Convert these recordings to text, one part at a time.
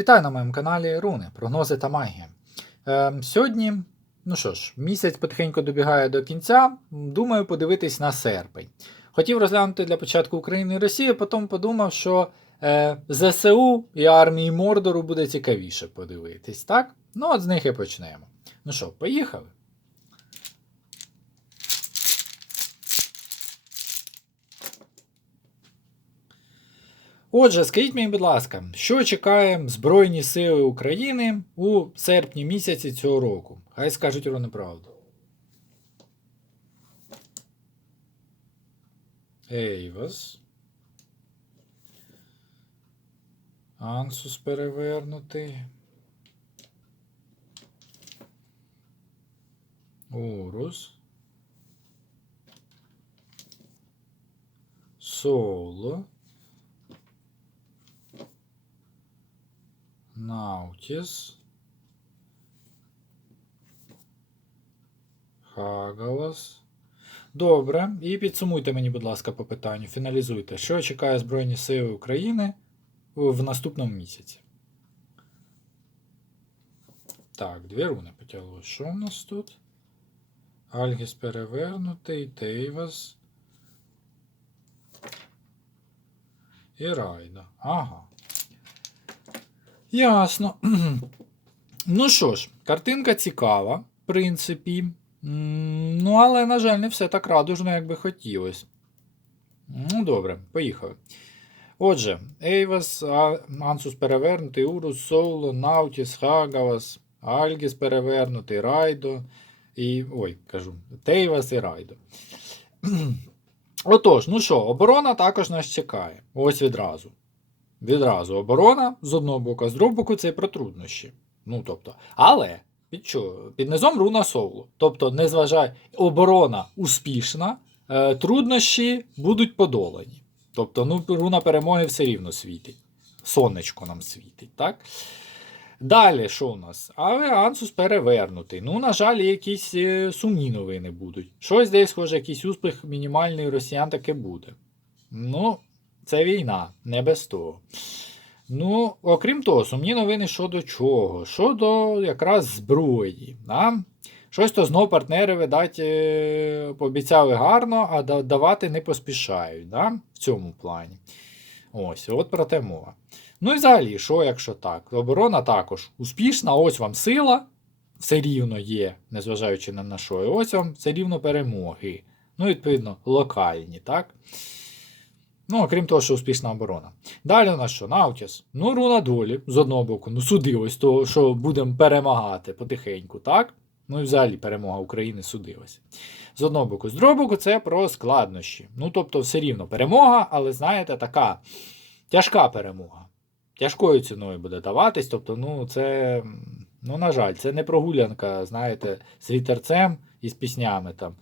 Вітаю на моєму каналі Руни, прогнози та магія. Е, сьогодні, ну що ж, місяць потихеньку добігає до кінця. Думаю, подивитись на серпень. Хотів розглянути для початку Україну і Росію, потім подумав, що е, ЗСУ і армії Мордору буде цікавіше подивитись, так? Ну, от з них і почнемо. Ну що, поїхали? Отже, скажіть мені, будь ласка, що чекає Збройні Сили України у серпні місяці цього року? Хай скажуть ровно правду. Ейвас. Ансус перевернутий. Урус. Соло. Наутіс. Хагалас. Добре. І підсумуйте мені, будь ласка, по питанню. Фіналізуйте, що чекає Збройні Сили України в наступному місяці. Так, дві руни потягло. Що в нас тут? Альгіс перевернутий, Тейвас. І Райда. Ага. Ясно. ну що ж, картинка цікава, в принципі. Ну, але, на жаль, не все так радужно, як би хотілося. Ну, добре, поїхали. Отже, Ейвас, Ансус перевернутий, Урус, Соуло, Наутіс, Хагавас, Альгіс перевернутий, Райдо і. Ой, кажу, Тейвас і Райдо. Отож, ну що, оборона також нас чекає. Ось відразу. Відразу оборона з одного боку, а з другого боку це про труднощі. Ну, тобто, але під що? Під низом руна соло. Тобто, не зважай, оборона успішна, е, труднощі будуть подолані. Тобто, ну, руна перемоги все рівно світить. Сонечко нам світить, так? Далі, що у нас? Але Ансус перевернутий. Ну, на жаль, якісь е, сумні новини будуть. Щось десь, схоже, якийсь успіх мінімальний росіян таки буде. Ну, це війна, не без того. Ну, окрім того, сумні новини щодо чого? Щодо якраз зброї. Да? Щось то знову партнери, видать, е, пообіцяли гарно, а давати не поспішають. Да? В цьому плані. Ось, от про те мова. Ну і взагалі, що якщо так? Оборона також успішна, ось вам сила, все рівно є, незважаючи на на що. І ось вам все рівно перемоги. Ну, відповідно, локальні, так? Ну, окрім того, що успішна оборона. Далі у нас що? Наутіс. Ну, руна долі, з одного боку, ну судилось, то, що будемо перемагати потихеньку, так? Ну і взагалі перемога України судилася. З одного боку. З другого боку, це про складнощі. Ну, тобто, все рівно перемога, але знаєте, така тяжка перемога. Тяжкою ціною буде даватись. Тобто, ну, це, ну, на жаль, це не прогулянка, знаєте, з вітерцем і з піснями там.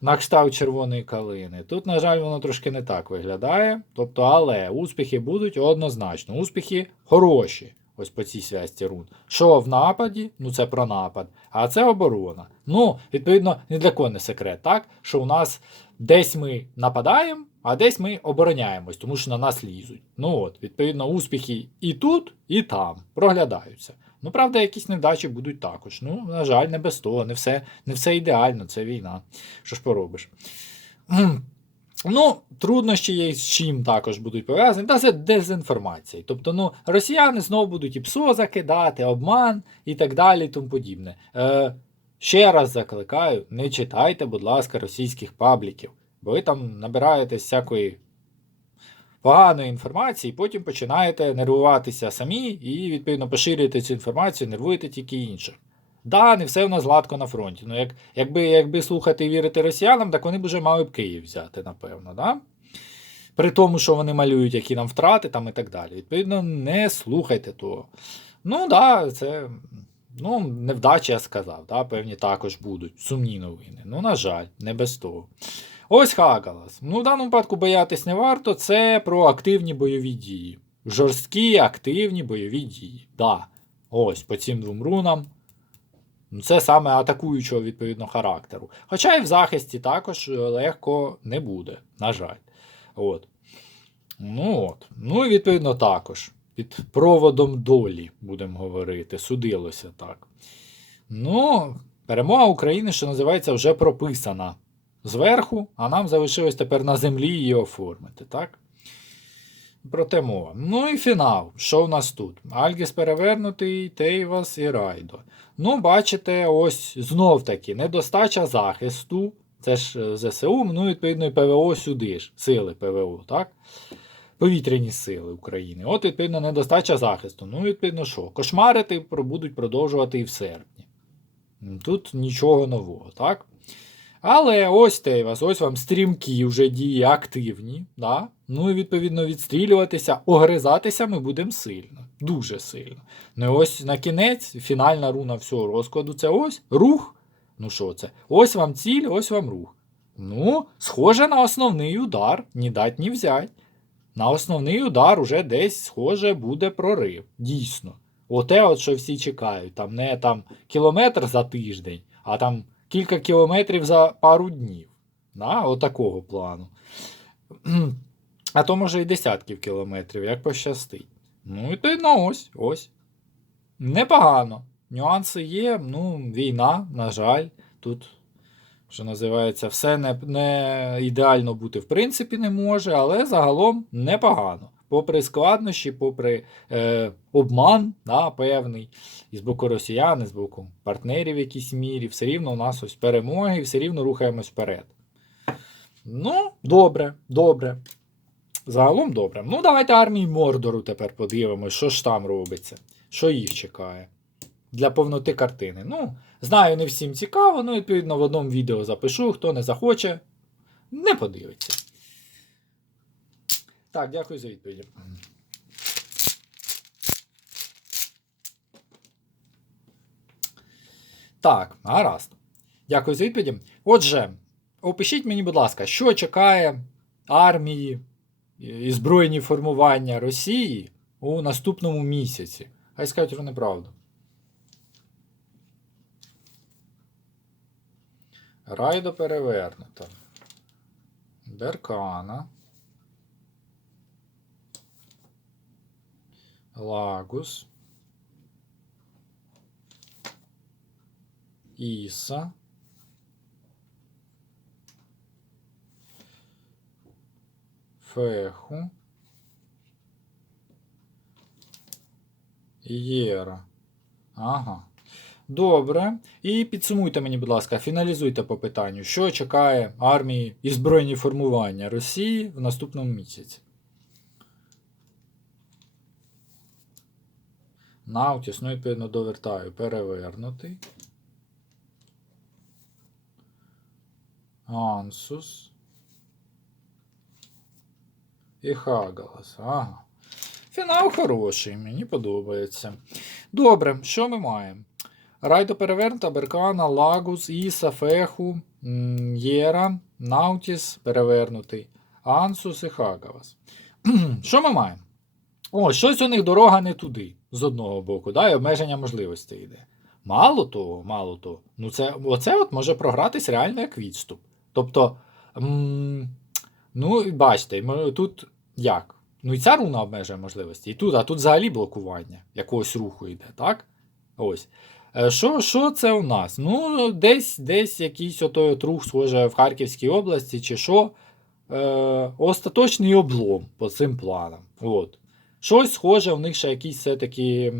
На кшталт червоної калини. Тут, на жаль, воно трошки не так виглядає. Тобто, але успіхи будуть однозначно. Успіхи хороші. Ось по цій связці рун. Що в нападі? Ну це про напад. А це оборона. Ну, відповідно, ні для кого не секрет, так? Що у нас десь ми нападаємо, а десь ми обороняємось, тому що на нас лізуть. Ну от, відповідно, успіхи і тут, і там проглядаються. Ну, правда, якісь невдачі будуть також. Ну, на жаль, не без того, не все, не все ідеально, це війна. Що ж поробиш? Ну, труднощі є з чим також будуть пов'язані, та це дезінформація. Тобто, ну, росіяни знову будуть і ПСО закидати, обман і так далі, і тому подібне. Е, ще раз закликаю, не читайте, будь ласка, російських пабліків, бо ви там набираєте всякої поганої інформації, потім починаєте нервуватися самі і, відповідно, поширюєте цю інформацію, нервуєте тільки інших. Да, не все в нас гладко на фронті. Ну, як, якби, якби слухати і вірити росіянам, так вони б вже мали б Київ взяти, напевно. Да? При тому, що вони малюють, які нам втрати там і так далі. Відповідно, не слухайте того. Ну, да, це ну, невдачі, я сказав. Да? Певні також будуть. Сумні новини. Ну, на жаль, не без того. Ось Хагалас. Ну, в даному випадку боятись не варто. Це про активні бойові дії. Жорсткі активні бойові дії. Да. Ось по цим двом рунам. Ну, Це саме атакуючого відповідно характеру. Хоча і в захисті також е, легко не буде, на жаль. От. Ну от. Ну і відповідно також. під проводом долі, будемо говорити, судилося так. Ну, перемога України, що називається, вже прописана зверху, а нам залишилось тепер на землі її оформити, так? Проте мова. Ну і фінал. Що в нас тут? Альгіс перевернутий, Тейвас і Райдо. Ну, бачите, ось знов таки недостача захисту. Це ж е, ЗСУ, ну, відповідно, і ПВО сюди ж, сили ПВО, так? Повітряні сили України. От, відповідно, недостача захисту. Ну, відповідно, що? Кошмарити будуть продовжувати і в серпні. Тут нічого нового, так? Але ось Тейвас, ось вам стрімкі вже дії активні. Да? Ну і відповідно відстрілюватися, огризатися ми будемо сильно. Дуже сильно. Ну і ось на кінець, фінальна руна всього розкладу це ось рух. Ну що це? Ось вам ціль, ось вам рух. Ну, схоже на основний удар, ні дать, ні взять. На основний удар уже десь, схоже, буде прорив. Дійсно. Оте, от, що всі чекають, там не там кілометр за тиждень, а там кілька кілометрів за пару днів. Да? Отакого плану. А то може і десятків кілометрів, як пощастить. Ну, і й ну, ось, ось. Непогано. Нюанси є, ну, війна, на жаль, тут, що називається, все не, не ідеально бути в принципі не може, але загалом непогано. Попри складнощі, попри е, обман да, певний, і з боку росіян, і з боку партнерів в якійсь мірі, все рівно у нас ось перемоги, і все рівно рухаємось вперед. Ну, добре, добре. Загалом добре. Ну, давайте армії Мордору тепер подивимось, що ж там робиться, що їх чекає. Для повноти картини. Ну, знаю, не всім цікаво, ну, відповідно, в одному відео запишу, хто не захоче, не подивиться. Так, дякую за відповідь. Так, гаразд. Дякую за відповіді. Отже, опишіть мені, будь ласка, що чекає армії і збройні формування Росії у наступному місяці. Хай скажуть вони правду. Райдо перевернуто. Беркана. Лагус. Іса. Феху. Єра. Ага. Добре. І підсумуйте мені, будь ласка, фіналізуйте по питанню, що чекає армії і збройні формування Росії в наступному місяці. Наутіс, ну, відповідно, довертаю. Перевернутий. Ансус. І Хагалас. Ага. Фінал хороший, мені подобається. Добре, що ми маємо? Райдо перевернута, Беркана, Лагус, Іса, Феху, Єра, Наутіс перевернутий, Ансус і Хагавас. Що ми маємо? О, щось у них дорога не туди, з одного боку, да, і обмеження можливостей йде. Мало того, мало того, ну це, оце от може програтись реально як відступ. Тобто, м, ну, бачите, тут як? Ну і ця руна обмежує можливості. І тут, а тут взагалі блокування якогось руху йде, так? Ось. Е, Що, що це у нас? Ну, десь десь якийсь отой от рух, схоже, в Харківській області, чи що. Е, остаточний облом по цим планам. От. Щось схоже, у них ще якийсь все-таки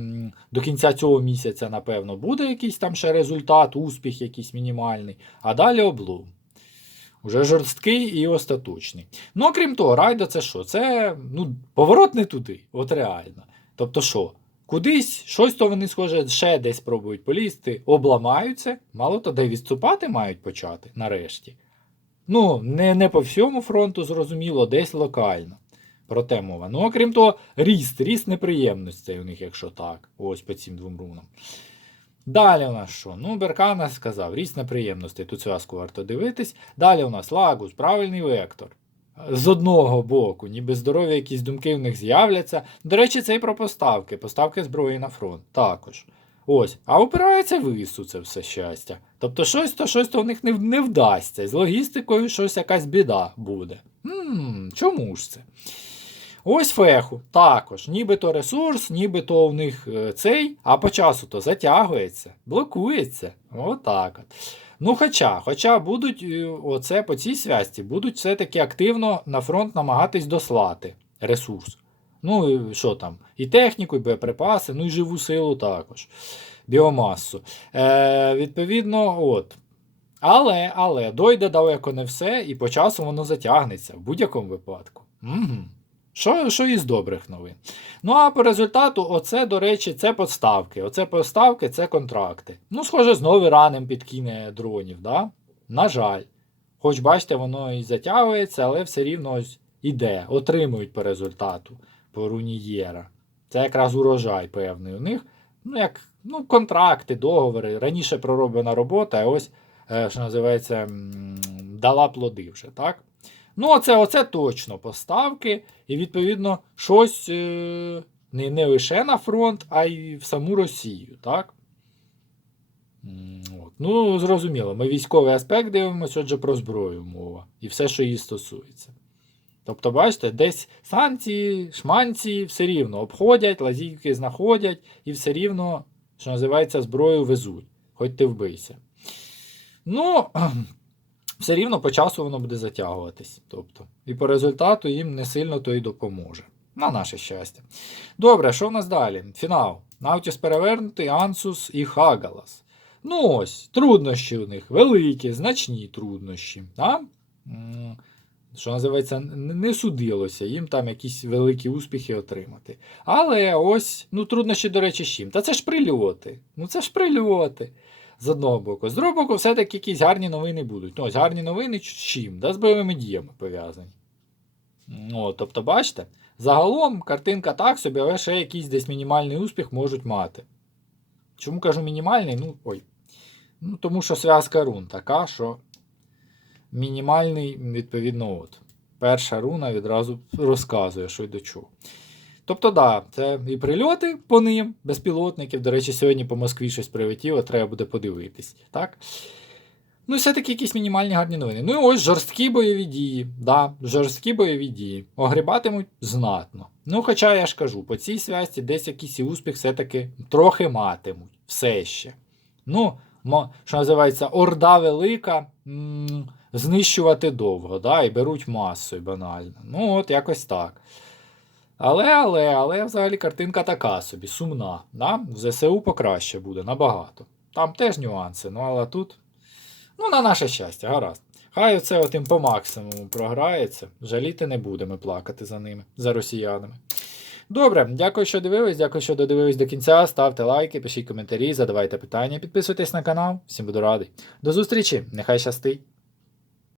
до кінця цього місяця, напевно, буде якийсь там ще результат, успіх якийсь мінімальний, а далі облом. Уже жорсткий і остаточний. Ну, окрім того, райда це що? Це ну, поворот не туди, от реально. Тобто що? Кудись, щось то вони, схоже, ще десь пробують полізти, обламаються, мало то де відступати мають почати нарешті. Ну, не, не по всьому фронту, зрозуміло, десь локально. Проте мова. Ну, окрім того, ріст, ріст неприємностей у них, якщо так. Ось по цим двом рунам. Далі у нас що? Ну, Беркана сказав, ріст неприємностей, тут зв'язку варто дивитись. Далі у нас Лагус, правильний вектор. З одного боку, ніби здорові якісь думки в них з'являться. До речі, це і про поставки, поставки зброї на фронт також. Ось, а опирається в ІСу це все щастя. Тобто щось то щось то в них не, не вдасться. З логістикою щось якась біда буде. Ммм, чому ж це? Ось феху також. Нібито ресурс, нібито в них е, цей, а по часу то затягується, блокується. Отак от. Ну, хоча, хоча будуть е, оце по цій связці, будуть все-таки активно на фронт намагатись дослати ресурс. Ну, і що там, і техніку, і боєприпаси, ну і живу силу також. Біомасу. Е, відповідно, от. Але, але, дойде далеко не все, і по часу воно затягнеться в будь-якому випадку. Угу. Що, що із добрих новин? Ну, а по результату, оце, до речі, це подставки. Оце подставки, це контракти. Ну, схоже, знову ранем підкине дронів, да? На жаль. Хоч бачите, воно і затягується, але все рівно іде, отримують по результату, по рунієра. Це якраз урожай певний у них. Ну, як ну, контракти, договори. Раніше пророблена робота, а ось, е, що називається, дала плоди вже, так? Ну, оце, оце точно поставки, і відповідно щось е, не, не лише на фронт, а й в саму Росію, так? От. Ну, зрозуміло, ми військовий аспект дивимося, отже про зброю мова і все, що її стосується. Тобто, бачите, десь санкції, шманці все рівно обходять, лазійки знаходять і все рівно, що називається, зброю везуть. Хоч ти вбийся. Ну, все рівно по часу воно буде затягуватись. Тобто, і по результату їм не сильно то й допоможе. На наше щастя. Добре, що в нас далі? Фінал. Наутіс перевернутий, Ансус і Хагалас. Ну ось, труднощі у них великі, значні труднощі. Да? Що називається, не судилося їм там якісь великі успіхи отримати. Але ось, ну труднощі, до речі, з чим? Та це ж прильоти. Ну це ж прильоти. З одного боку. З другого боку, все-таки якісь гарні новини будуть. Ну, ось гарні новини з чим? Да, з бойовими діями пов'язані. Ну, тобто, бачите, загалом картинка так собі, але ще якийсь десь мінімальний успіх можуть мати. Чому кажу мінімальний? Ну, ой. Ну, тому що зв'язка рун така, що мінімальний, відповідно, от. Перша руна відразу розказує, що й до чого. Тобто, да, це і прильоти по ним, безпілотників. До речі, сьогодні по Москві щось прилетіло, треба буде подивитись. Так? Ну, все-таки якісь мінімальні гарні новини. Ну і ось жорсткі бойові дії. Да, жорсткі бойові дії. Огрібатимуть знатно. Ну, хоча я ж кажу, по цій связці десь якийсь успіх все-таки трохи матимуть. Все ще. Ну, що називається, орда велика, м- знищувати довго, да, і беруть масою банально. Ну, от якось так. Але, але, але взагалі картинка така собі, сумна. Да? В ЗСУ покраще буде набагато. Там теж нюанси, ну але тут. Ну, на наше щастя, гаразд. Хай оце отим по максимуму програється. Жаліти не будемо плакати за ними, за росіянами. Добре, дякую, що дивились, дякую, що додивились до кінця. Ставте лайки, пишіть коментарі, задавайте питання, підписуйтесь на канал. Всім буду радий. До зустрічі, нехай щастить!